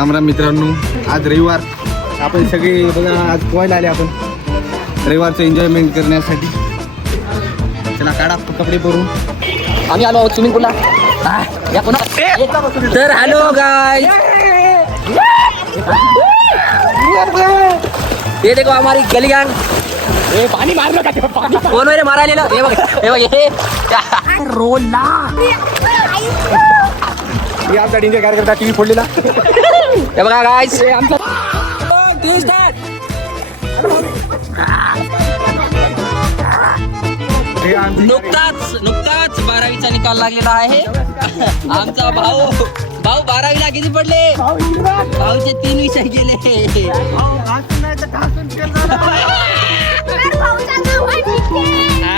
राम राम मित्रांनो, आज रविवार. आपण सगळे बघा आज पोहायला आले. आपण रविवारचं एन्जॉयमेंट करण्यासाठी. चला काढा कपडे भरून. आम्ही आलो आहोत स्विमिंग पूलला. तर हॅलो गाइस, ये देखो हमारी गली गैंग. पानी मारलो का पानी कोण रे मारायला. हे बघ हे बघ हे रोला. हे आमचा डेंजर कार्यकर्ता टीव्ही फोडलेला. हे बघा गाइस, आमचा नुकताच 12वीचा निकाल लागलेला आहे. आमचा भाऊ 12वीला किती पडले. भाऊचे 3 विषय गेले.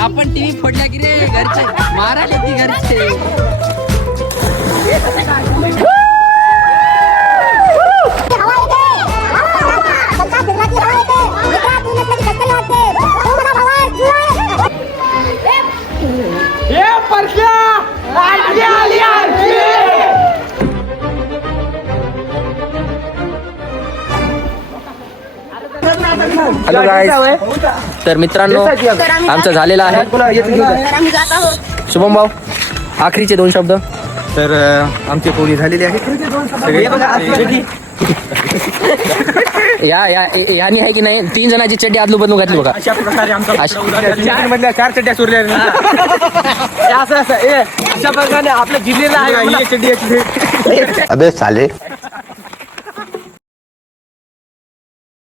आपण टीव्ही फोडल्या की रे. घरचे मारायला ती घरचे. हॅलो गाइस, तर मित्रांनो आमचं झालेलं आहे. शुभम भाऊ, आखरीचे 2 शब्द. तर आमची पोळी झालेली आहे. यानी आहे की नाही 3 जणांची चड्डी आदलू बदलू घातली बघा. अशा प्रकारे आमच्या 4 चड्ड्या सुरल्या. अशा प्रकारे आपल्या जिल्ह्याला आहे. अबे साले.